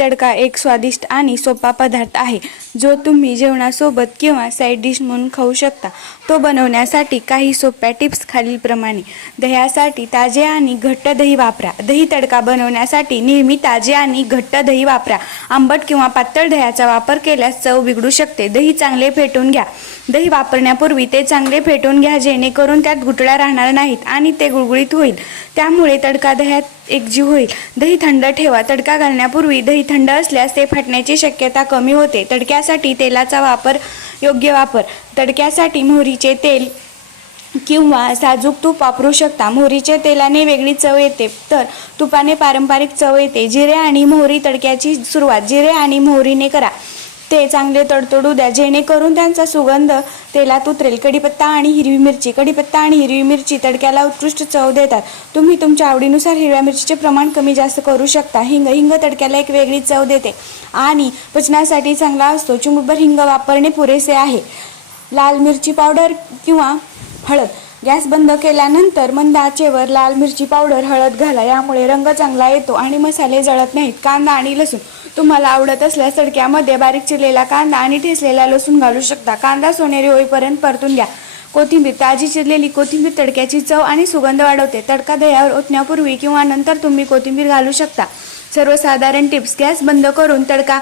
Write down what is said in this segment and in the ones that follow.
तडका एक स्वादिष्ट आणि सोपा पदार्थ आहे जो तुम्ही जेवणासोबत किंवा साईड डिश म्हणून खाऊ शकता. तो बनवण्यासाठी काही सोप्या टिप्स खालीलप्रमाणे. दह्यासाठी ताजे आणि घट्ट दही वापरा. दही तडका बनवण्यासाठी नेहमी ताजे आणि घट्ट दही वापरा. आंबट किंवा पातळ दह्याचा वापर केल्यास चव बिघडू शकते. दही चांगले फेटून घ्या. दही वापरण्यापूर्वी ते चांगले फेटून घ्या जेणेकरून त्यात गुटळ्या राहणार नाहीत आणि ते गुळगुळीत होईल. त्यामुळे तडका दह्यात एकजीव होईल. दही थंड ठेवा. तडका घालण्यापूर्वी दही थंड असल्यास ते फाटण्याची शक्यता कमी होते. तडक्यासाठी तेलाचा वापर योग्य वापर. तडक्यासाठी मोहरीचे तेल किंवा साजूक तूप वापरू शकता. मोहरीच्या तेलाने वेगळी चव येते. तर तुपाने पारंपरिक चव येते. जिरे आणि मोहरी तडक्याची सुरुवात. जिरे आणि मोहरीने करा. ते चांगले तडतडू द्या. जेणेकरून त्यांचा सुगंध तेलात उतरेल. कढीपत्ता आणि हिरवी मिरची. कढीपत्ता आणि हिरवी मिरची तडक्याला उत्कृष्ट चव देतात. तुम्ही तुमच्या आवडीनुसार हिरव्या मिरचीचे प्रमाण कमी जास्त करू शकता. हिंग हिंग तडक्याला एक वेगळी चव देते. आणि पचनासाठी चांगला असतो. चिमुटभर हिंग वापरणे पुरेसे आहे. लाल मिरची पावडर किंवा हळद. गॅस बंद केल्यानंतर मंद आचेवर लाल मिरची पावडर हळद घाला. यामुळे रंग चांगला येतो आणि मसाले जळत नाहीत. कांदा आणि लसूण. तुम्हाला आवडत असल्यास तडक्यामध्ये बारीक चिरलेला कांदा आणि ठेसलेला लसूण घालू शकता. कांदा सोनेरी होईपर्यंत परतून घ्या. कोथिंबीर ताजी चिरलेली कोथिंबीर तडक्याची चव आणि सुगंध वाढवते. तडका दह्यावर ओतण्यापूर्वी किंवा नंतर तुम्ही कोथिंबीर घालू शकता. सर्वसाधारण टिप्स गॅस बंद करून तडका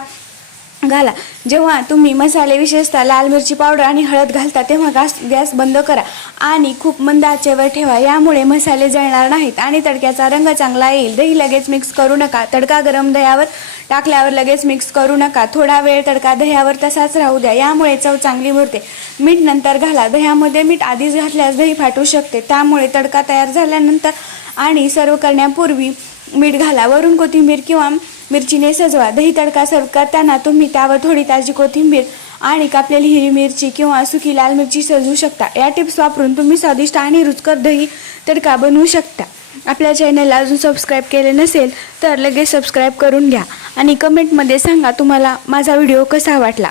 घाला. जेव्हा तुम्ही मसाले विशेषतः लाल मिरची पावडर आणि हळद घालता तेव्हा गॅस गॅस बंद करा. आणि खूप मंद आचेवर ठेवा. यामुळे मसाले जळणार नाहीत आणि तडक्याचा रंग चांगला येईल. दही लगेच मिक्स करू नका. तडका गरम दह्यावर टाकल्यावर लगेच मिक्स करू नका. थोडा वेळ तडका दह्यावर तसाच राहू द्या. यामुळे चव चांगली भरते मीठ नंतर घाला. दह्यामध्ये मीठ आधीच घातल्यास दही फाटू शकते. त्यामुळे तडका तयार झाल्यानंतर आणि सर्व करण्यापूर्वी मीठ घाला. वरून कोथिंबीर किंवा मिरचीने सजवा. दही तडका सर्व करताना तुम्ही त्यावर थोडी ताजी कोथिंबीर आणि कापलेली हिरवी मिरची किंवा सुकी लाल मिरची सजवू शकता. या टिप्स वापरून तुम्ही स्वादिष्ट आणि रुचकर दही तडका बनवू शकता. आपल्या चॅनलला अजून सबस्क्राईब केले नसेल तर लगेच सबस्क्राईब करून घ्या आणि कमेंटमध्ये सांगा तुम्हाला माझा व्हिडिओ कसा वाटला.